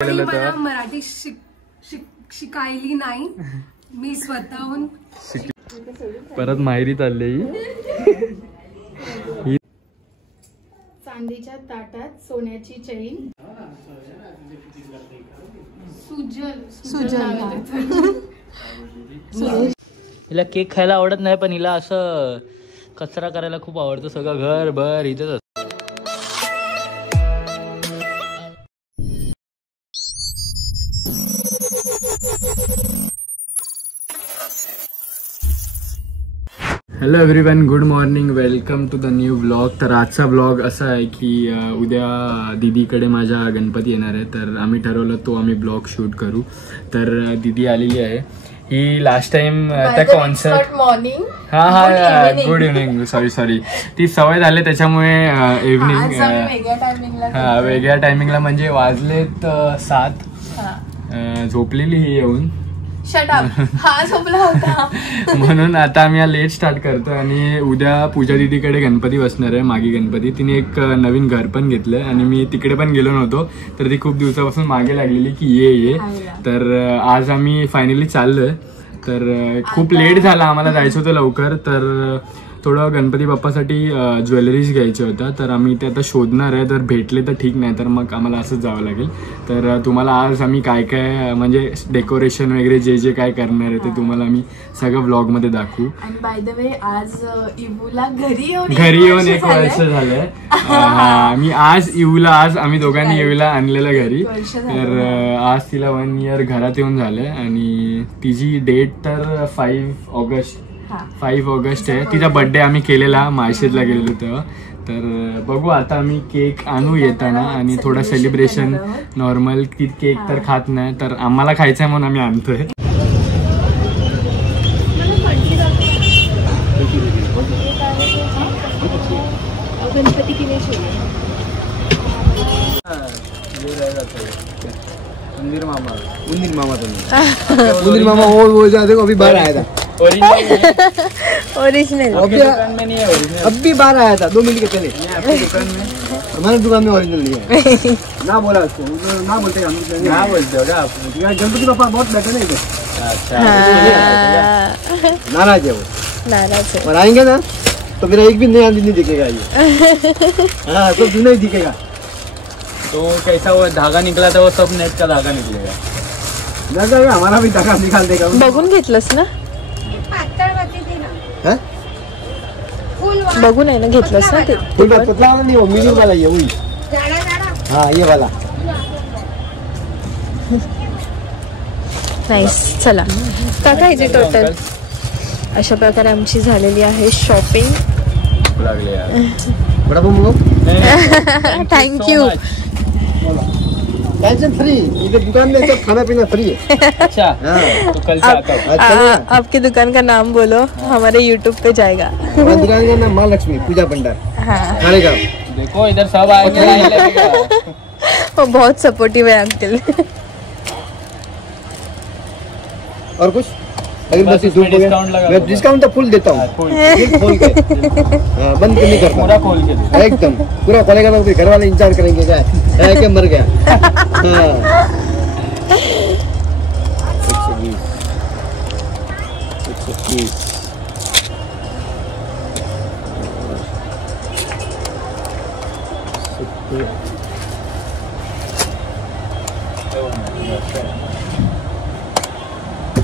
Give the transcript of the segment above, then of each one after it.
मला मराठी शिकायली नाही, मी स्वतःहून परत माहेरी चालले. चांदीच्या ताटात सोन्याची चैन, सुजल. हिला केक खायला आवडत नाही, पण हिला असं कचरा करायला खूप आवडतं. सगळं घर भर इथेच. Hello everyone, good morning, welcome to the new blog. तर आजचा ब्लॉग असा आहे की उद्या दीदीकडे माझ्या गणपती येणार आहे, तर आम्ही ठरवलं तो आम्ही ब्लॉग शूट करू. तर दीदी आलेली आहे. ही लास्ट टाइम त्या concert morning good evening sorry ती सवय झाली त्याच्यामुळे इव्हनिंग वेगळ्या टायमिंगला म्हणजे वाजलेत 7. झोपलेली ही येऊन झोपला होता म्हणून आता आम्ही लेट स्टार्ट करतो. आणि उद्या पूजा दीदीकडे गणपती बसणार आहे, मागे गणपती. तिने एक नवीन घर पण घेतलंय आणि मी तिकडे पण गेलो नव्हतो, तर ती खूप दिवसापासून मागे लागलेली की ये. तर आज आम्ही फायनली चाललोय. तर खूप लेट झाला, आम्हाला जायचं होतं लवकर. तर थोडं गणपती बाप्पासाठी ज्वेलरीज घ्यायच्या होत्या, तर आम्ही ते आता शोधणार आहे. तर भेटले तर ठीक, नाही तर मग आम्हाला असंच जावं लागेल. तर तुम्हाला आज आम्ही काय काय म्हणजे डेकोरेशन वगैरे जे काय करणार आहे ते तुम्हाला आम्ही सगळं ब्लॉग मध्ये दाखवू. आणि बाय द वे आज इवूला घरी येऊन 1 वर्ष झालंय. मी आज आम्ही दोघांनी इवूला आणलेलं घरी. तर आज तिला 1 इयर घरात येऊन झालंय आणि तिची डेट तर 5 ऑगस्ट आहे. तिचा बर्थडे आम्ही केलेला माळशेजला गेलेलो तेव्हा. तर बघू आता आम्ही केक आणू येताना आणि थोडं सेलिब्रेशन नॉर्मल. केक तर खात नाही, तर आम्हाला खायचं आहे म्हणून आम्ही आणतोय. मुंदिर मामा वो देखो अभी बाहर आया था. ओरिजिनल अभी बाहर आया था 2 मिनट के पहले. दुकान में हमारे दुकान में ओरिजिनल नहीं है. ना बोला उसको, ना बोलते हम ना बोलते हो आप. गणपति बापा बहुत बेटर है इधर. अच्छा नाराज है वो, नाराज है. और आएंगे ना तो मेरा एक भी नया दिन नहीं दिखेगा ये. हाँ तो दिन ही दिखेगा. तो कैसा वो धागा निकला था, वो सब नेट का धागा निकलेगा. हमारा भी धागा निकाल देगा. बघून घेतलंस ना? बघून आहे ना घेतलंस ना? ते फुल पतला वाला नहीं, वो मीडियम वाला ही है वही. हाँ ये वाला. नाईस. चला काका ह्याची टोटल अशा प्रकारे आमची झालेली आहे शॉपिंग. थँक्यू. फ्री इधर दुकान में सब खाना पीना फ्री है. अच्छा तो कल से आता हूँ. आपकी दुकान का नाम बोलो, हमारे YouTube पे जाएगा. दुकान का नाम माँ लक्ष्मी पूजा भंडार. हाँ खानेगा. देखो इधर सब आएंगे. वो बहुत सपोर्टिव है अंकल. और कुछ अगर बस मैं डिस्काउंट तो फुल देता हूँ. खोल के बंद नहीं करता, पूरा खोल के एकदम पूरा खोलेगा तो घर वाले इंतजार करेंगे क्या मर गया.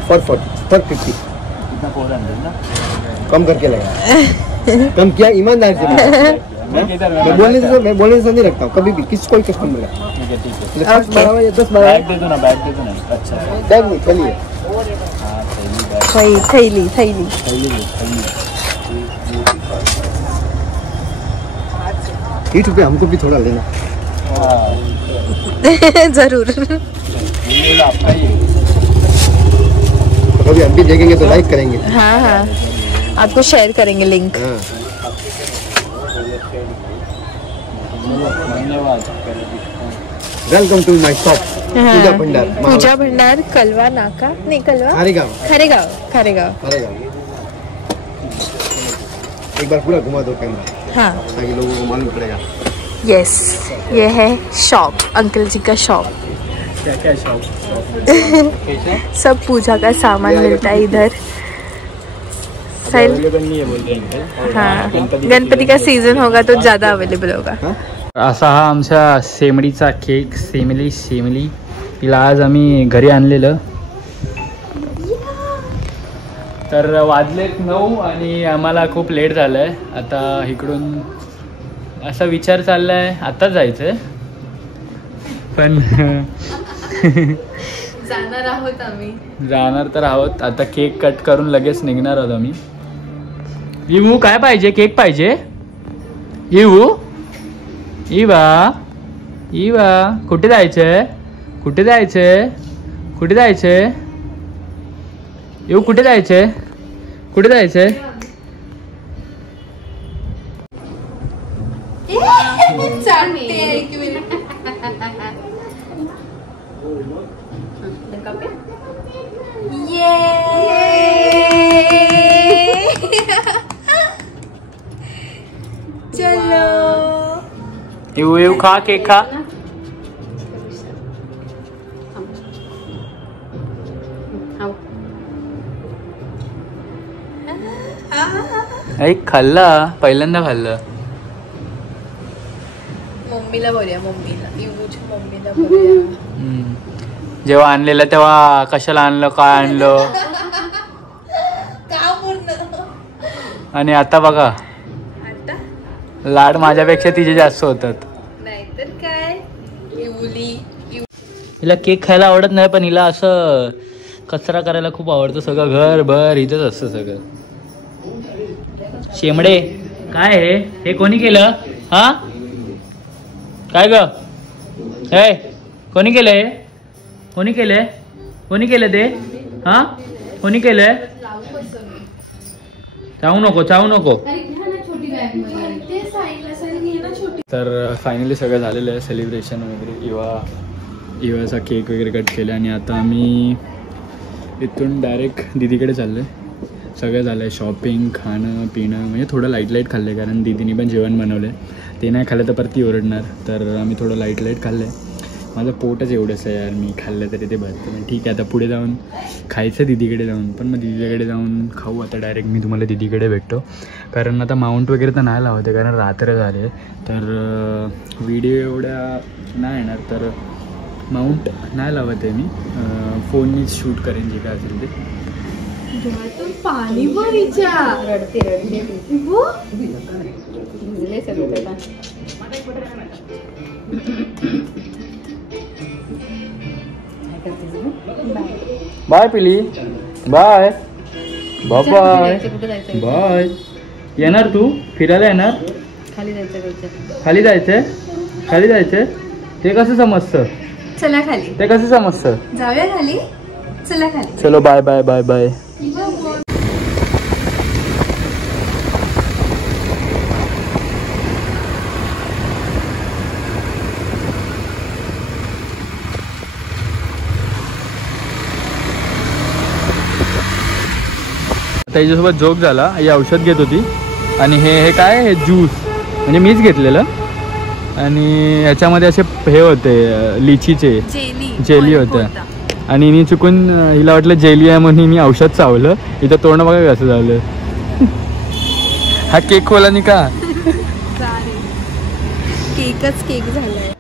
120 for 50. कितना 400 ना कम करके लगा. कम किया ईमानदार से. मैं बोलने से नहीं रखता हूँ कभी भी किसी कोई कस्टमर का. ठीक है 10 बैग दे दो ना. बैग दे दो ना. अच्छा बैग नहीं चलिए. थैली 30 रुपये हमको भी थोड़ा लेना. जरूर. कभी हम भी देखेंगे तो लाइक करेंगे. हाँ आपको शेयर करेंगे link. Welcome to my shop Pooja Bhandar Kalwa नाका नहीं कलवा खारेगांव. एक बार पूरा घुमा दो कैमरा. हाँ ताकि लोगों को मालूम पड़ेगा. यस ये है शॉप, अंकल जी का शॉप. क्या शॉप सब पूजा का सामान मिलता है इधर। अवेलेबल नहीं है बोल रहे हैं। हाँ, गणपति का सीजन होगा तो ज़्यादा अवेलेबल होगा। असा हा आमचा सेमडीचा केक, सेमली तिला आज आम्ही घरी आणलेलं। तर वाजलेत 9 आणि आम्हाला खूप लेट झालंय। आता इकडून असा विचार चाललाय आता जायचंय, पण जाणार आहोत आम्ही, जाणार तर आहोत। आता केक कट करून लगेच निघणार आहोत आम्ही। येऊ काय पाहिजे? केक पाहिजे? येऊ इवा कुठे जायचंय? कुठे जायचंय? कुठे जायचंय? येऊ कुठे जायचंय? कुठे जायचंय? चलो येऊ खा केक खा। ऐक खाल्ला, पहिल्यांदा खाल्लं। मम्मीला बोलूया, मम्मीला बोलूया। जेव्हा आणलेलं तेव्हा कशाला आणलं, काय आणलं, आणि आता बघा लाड माझ्यापेक्षा तिचे जास्त होतात। नाहीतर काय, हिला केक खायला आवडत नाही, पण हिला असं कचरा करायला खूप आवडतं। सगळं घर भर इथंच असतं सगळं। शेमडे काय हे कोणी केलं? हा काय ग? हे कोणी केलंय? कोणी केलंय? कोणी केलं ते? हा कोणी केलंय? चावू नको। तर फायनली सगळं झालेलं आहे, सेलिब्रेशन वगैरे। इवाचा केक वगैरे कट केला आणि आता आम्ही इथून डायरेक्ट दीदीकडे चाललो आहे। सगळं झालं आहे, शॉपिंग, खाणं पिणं, म्हणजे थोडं लाईट खाल्लं आहे, कारण दीदीने पण जेवण बनवलं आहे। ते नाही खाल्लं तर परत ती ओरडणार, तर आम्ही थोडं लाईट खाल्लं आहे। माझं पोटच एवढंच आहे यार, मी खाल्लं तरी ते भरतं। ठीक आहे, आता पुढे जाऊन खायचं दीदीकडे जाऊन, पण मग दीदीकडे जाऊन खाऊ। आता डायरेक्ट मी तुम्हाला दीदीकडे भेटतो, कारण आता माउंट वगैरे तर नाही लावते, कारण रात्र झाले। तर व्हिडिओ एवढ्या नाही येणार, तर माउंट नाही लावत आहे मी, फोननीच शूट करेन जे काय असेल ते। पाणी बाय पिली, बाय बाय बाय। येणार तू फिरायला? येणार? खाली जायचंय? ते कसं समजतं? चला खाली। ते कसं समजतं? जाऊया खाली, चला खाली। चलो बाय बाय बाय बाय। त्याच्यासोबत जोक झाला, ही औषध घेत होती आणि हे काय, हे ज्यूस म्हणजे मीच घेतलेलं, आणि ह्याच्यामध्ये असे हे होते लिचीचे जेली होत्या, आणि हिने चुकून हिला वाटलं जेली आहे म्हणून मी औषध चावलं। इथं तोंड बघा कसं झालं। हा केक खोला नाही का? केक झालाय।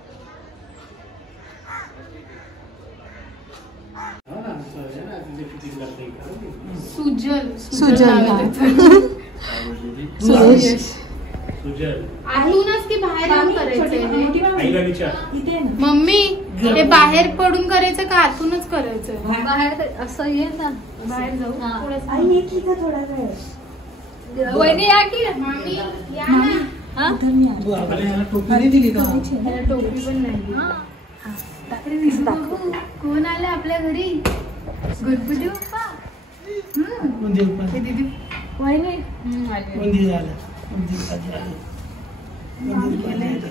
मम्मी हे बाहेर पडून करायचं का आतूनच करायचं? बाहेर असं ये ना, बाहेर जाऊ थोडा वेळ। वहिनी या की, मम्मी या ना। टोपी पण नाही। कोण आले आपल्या घरी? गणपती बाप्पा। दीदी वहिनी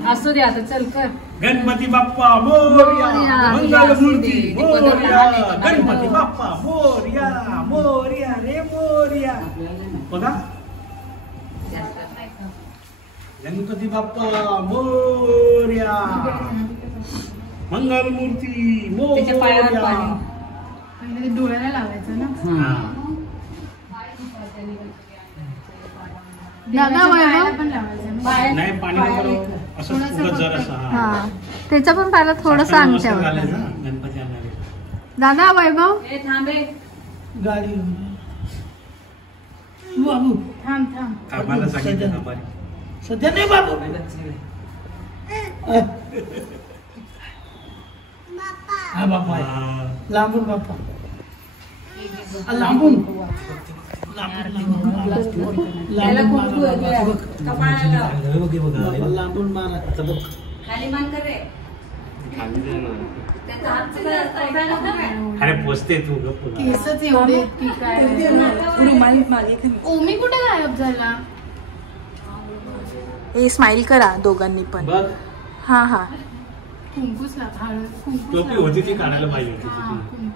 असू दे आता, चल कर। गणपती बाप्पा मोरया, मंगलमूर्ती मोरया, गणपती बाप्पा मोरया, मोरया रे मोरया। बघा, गणपती बाप्पा मोरया। मंगलमूर्ती त्याच्या पायावर मोरया. पाणी डोळ्याला लावायचं ना. हा. दादा वैभव पण लावायचं नाही पाणी नको, असं फुगत जरासं. हा. हा त्याचा पण पाहिलं थोडस आमच्यावर. घालायचं ना, गणपती आणणारे. दादा वैभव गाडी बाबू थांब थांब. आम्हाला सांगितलं ना बारी. सध्या नाही बाबू. हा बापा आहे. हा. लांबून बाप्पा लांबून लांबून मारा. खाली मान कर रे. अरे पोचते तू गप्प. केसच एवढे आहेत की काय. ओमी कुठे गायब झाला. ए स्माइल करा दोघांनी पण. बघ हा हा कुंकूच लाव. हळद कुंकूच टोपी लाव. होती ती काढायला पाहिजे हा, होती.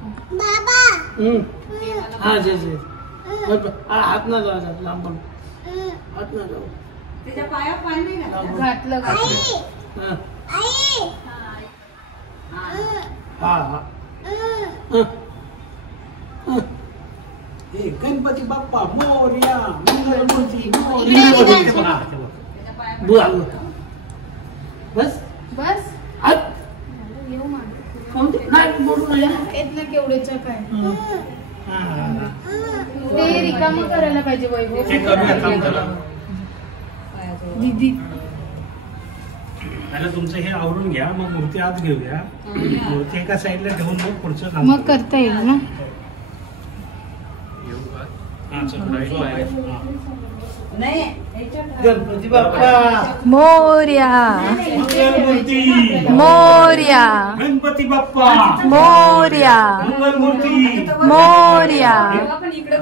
कुंकू. हा जे जे हात ना जाऊ लांबून हात ना जाऊ. त्याच्या पायावर पाणी नाही घातलं. घातलं हा हा हे गणपती बाप्पा मोरया मंगलमूर्ती इकडे ये, मोरया. इकडे. हा, ते बघ. बुवा बस बस हात येऊ मागे. कोणते नाही बोलू नये. येत ना केवढेच्या काय. हा, हा, हा. ते रिकामं करायला पाहिजे वैभव. ते करूया काम करा. दीदी आता तुमचं हे आवरून घ्या, मग मूर्ती आत घेऊया. मूर्ती एका साईडला ठेवून मग पुढचं काम मग करता येईल ना. हा, चल, right. हा. गणपती बाप्पा मोर्या मंगलमूर्ती मोर्या गणपती बाप्पा मोर्या मंगलमूर्ती मोर्या.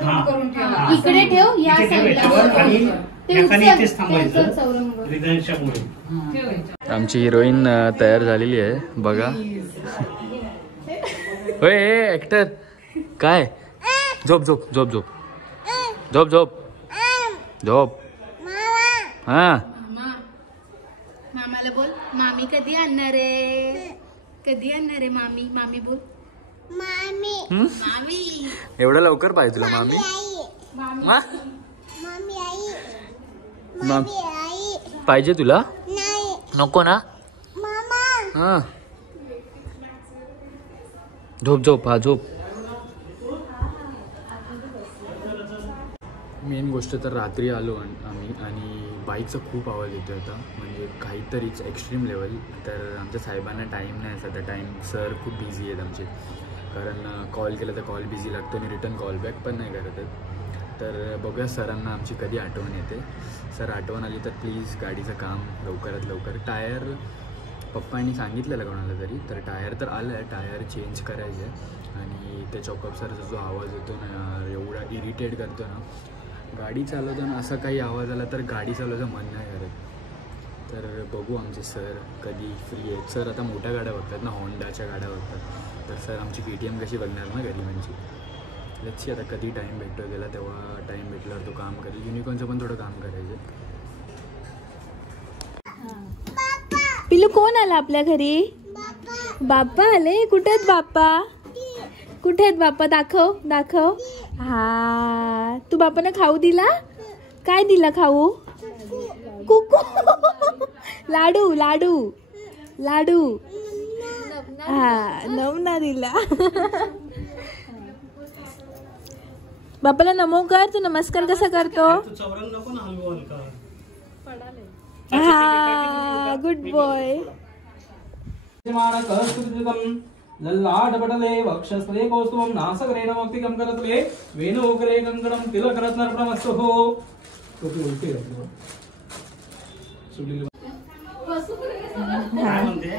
हा. इकडे ठेव या इथे ठेव साईडला. याच्यावर आणि ते एकाने उचल, इथेच ते थांबायचं उचल चौरंग. रिदनच्यामुळे. आमची हिरोईन तयार झालेली आहे बघा. होय ऍक्टर काय. झोप झोप झोप झोप झोप झोप झोप. हा मामा मामाला बोल. मामी कधी आणणार आहे. कधी आणणार आहे मामी. मामी बोल. मामी एवढं लवकर पाहिजे तुला मामी. हा? माम- पाहिजे तुला. नको ना. हा झोप झोप. हा झोप. मेन गोष्ट तर रात्री आलो आम्ही आणि बाईकचा खूप आवाज येतो आता, म्हणजे काहीतरीच एक्स्ट्रीम लेवल. तर आमच्या साहेबांना टाईम नाही सध्या. टाईम सर खूप बिझी आहेत आमचे, कारण कॉल केला तर कॉल बिझी लागतो आणि रिटर्न कॉल बॅक पण नाही करत आहेत. तर बघूया सरांना आमची कधी आठवण येते. सर आठवण आली तर प्लीज गाडीचं काम लवकरात लवकर. टायर पप्पांनी सांगितलेलं कोणाला तरी, तर टायर तर आलं आहे. टायर चेंज करायचं आहे आणि त्या चॉकअप सरचा जो आवाज येतो ना एवढा इरिटेट करतो ना. गाडी चालवताना असा काही आवाज आला तर गाडी चालवायचं मन नाही करत. तर बघू आमचे सर कधी फ्री आहेत. सर आता मोठ्या गाड्या बघतात ना, होंडाच्या गाड्या बघतात. तर सर आमची KTM कशी बघणार ना गरिबांची. लच्छी आता कधी टाईम भेटतो गेला तेव्हा टाईम भेटल्यावर तो काम करेल. युनिकॉर्नचं पण थोडं काम करायचं. पिलू कोण आला आपल्या घरी. बाप्पा आले. कुठे आहेत बाप्पा. कुठे आहेत बाप्पा. दाखव दाखव. हा तू बाप्पाने खाऊ दिला. काय दिला खाऊ. कुकू लाडू लाडू लाडू. हा नवना दिला. बाप्पाला नमो कर. तू नमस्कार कसा करतो. चौरंग नको ना हलवू हलका. हा गुड बॉय. लल्लाटपटले वक्षस्थले कौस्तुभं नासकरेण मौक्तिकं करतले वेणुकरे कंकणं तिलकरत्नार्पणमस्तुः. टोपी उलटी घातली. काय म्हणते.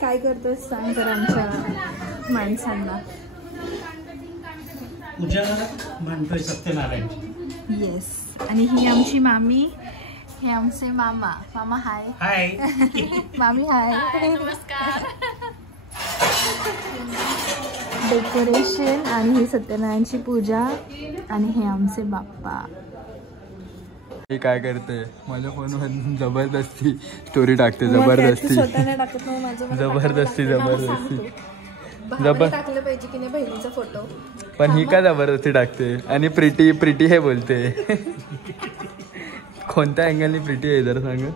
काय करतोस सांग जरा आमच्या माणसांना. पूजा मांडतोय सत्यनारायण. येस. आणि ही आमची मामी. हे आमचे मामा. मामा हाय. हाय. मामी हाय. नमस्कार. डेकोरेशन आणि ही सत्यनारायणची पूजा आणि हे आमचे बाप्पा. हे काय करते माझ्या फोनवर जबरदस्ती स्टोरी टाकते. जबरदस्ती जबरदस्ती टाकलं पाहिजे की नाही बहिणीचा फोटो. पण ही का जबरदस्ती टाकते आणि प्रीती प्रीती हे बोलते. कोणत्या अँगलनी प्रीती आहे जरा सांग.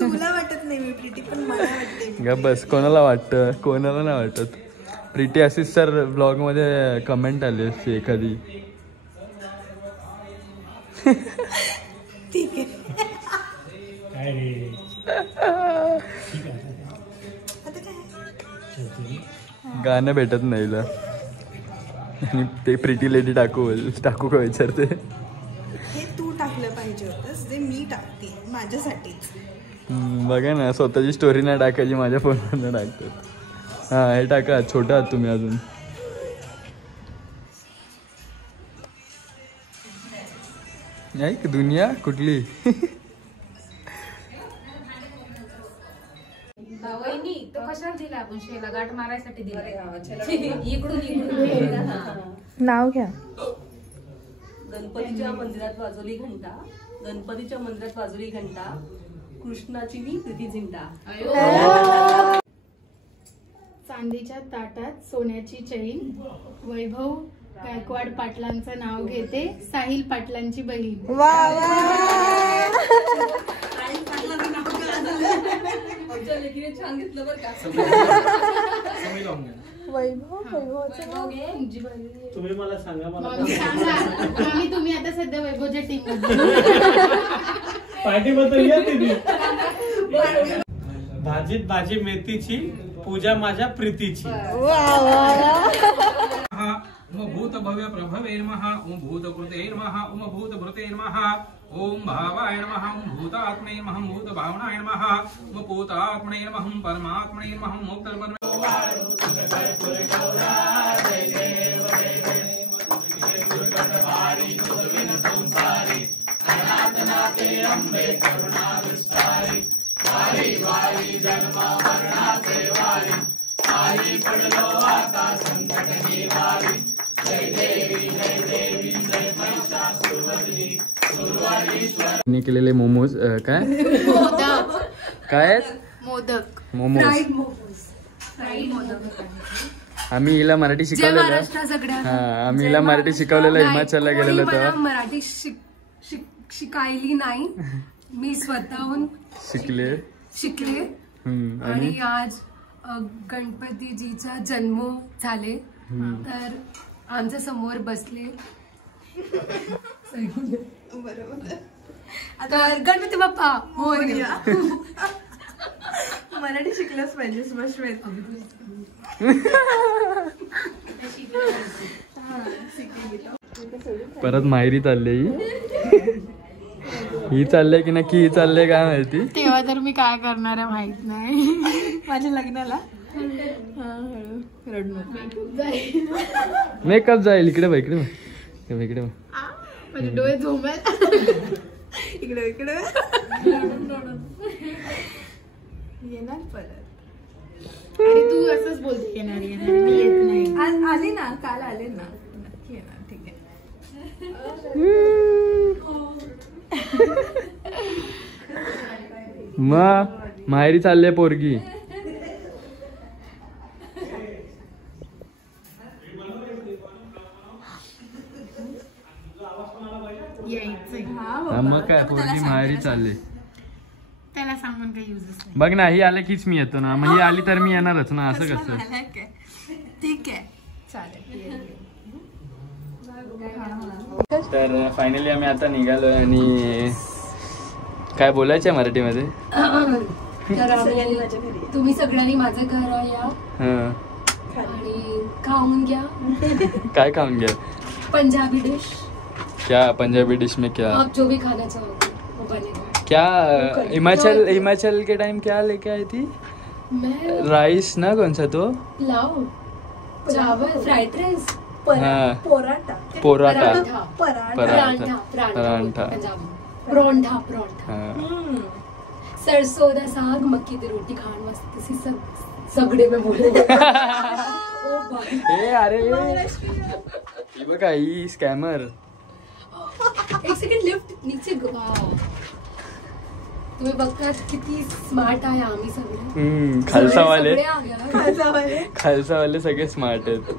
तुला वाटत नाही मी प्रीती पण मला वाटते. ग बस. कोणाला वाटतं? कोणाला नाही वाटत. प्रीती अशीच तर ब्लॉग मध्ये कमेंट आली असते एखादी. ठीक आहे. काय रे गाणं भेटत नाही हिला आणि ते प्रीती लेडी टाकू का विचारते. हे तू टाकलं पाहिजे होतंस जे मी टाकते माझ्यासाठीच. बघा ना स्वतःची स्टोरी नाही टाकायची माझ्या फोनवर टाकतात. हा हे टाका. छोटा आहात तुम्ही अजून. ऐक दुनिया कुठली. वहिनी तो कशाला दिला आपण शेला गाठ मारायसाठी दिला. इकडून इकडून नाव घ्या. गणपतीच्या मंदिरात वाजवली घंटा, गणपतीच्या मंदिरात वाजवली घंटा, कृष्णाची मी प्रीती झिंटा. चांदीच्या ताटात सोन्याची चैन, वैभव गायकवाड पाटलांचं नाव घेते, साहिल पाटलांची बहीण. वा वा. आमच्या लेकीने छान घेतलं बरं का. तुम्ही मला सांगा. मला मामी तुम्ही आता सध्या वैभवच्या टीम मध्ये पार्टी बद्दल या तुम्ही. भाजीत भाजी मेथीची, पूजा माझ्या प्रीतीची. ओम भूत भव्य प्रभवे नमः, ओम भूत कृते नमः, ओम भूत भृते नमः, ओम भावाय नमः, ओम भूतात्मने नमः, ओम भूत भावनाय नमः, ओम भूतात्मने नमः, ओम परमात्मने नमः, ओम मोक्ष परम. केलेले मोमोज काय काय मोदक. मोमोज. आम्ही हिला मराठी शिकवलेलं. हा आम्ही हिला मराठी शिकवलेलं. हिमाचलला गेलेलो तेव्हा मराठी शिकायली नाही. मी स्वतःहून शिकले. आणि आज गणपतीजीचा जन्म झाले तर आमच्या समोर बसले. बरोबर. आता गणपती बाप्पा मोरया. मराठी शिकलंच पाहिजे श्वेत. परत माहेरी चालले. ही चालले की नक्की ही चालले काय माहिती. तेव्हा तर मी काय करणार आहे माहित नाही. माझ्या लग्नाला मेकअप जाईल. इकडे बघ इकडे बघ इकडे बघ. माझे डोळे झोंबेल. इकडे इकडे येणार परत. आणि तू असंच बोलते येणार मी येत नाही. आज आले ना, काल आले ना, नक्की येणार. ठीक आहे. मग माहेरी चालले पोरगी. मग काय पोरगी माहेरी चालले. त्याला सांगून काही युजच नाही. बघ ना ही आले कीच मी येतो ना. मग ही आली तर मी येणारच ना. असं कसं. ठीक आहे चालेल. तर फायनली आम्ही आता निघालोय. आणि काय बोलायचंय मराठीमध्ये. तुम्ही सगळ्यांनी माझं घर या आणि खाऊन घ्या. काय खाऊन घ्या. पंजाबी डिश. क्या पंजाबी डिश में क्या आप जो भी खाना चाहोगे वो बनेगा. क्या हिमाचल के टाइम क्या लेके आई थी. मैं राइस ना कौन सा तो पुलाव, चावल, फ्राइड राइस, हाँ पोराटा. पराठा. पराठा परोंठा सरसों दा साग, मक्की दी रोटी खाण वास्ते सी सगळे में बोले. ए अरे ही बघा ही स्कॅमर. एक सेकंड लिफ्ट नीचे तुम्ही बघता किती स्मार्ट आहे आम्ही सगळे खालसावाले सगळे आहे. खालसावाले सगळे स्मार्ट आहेत.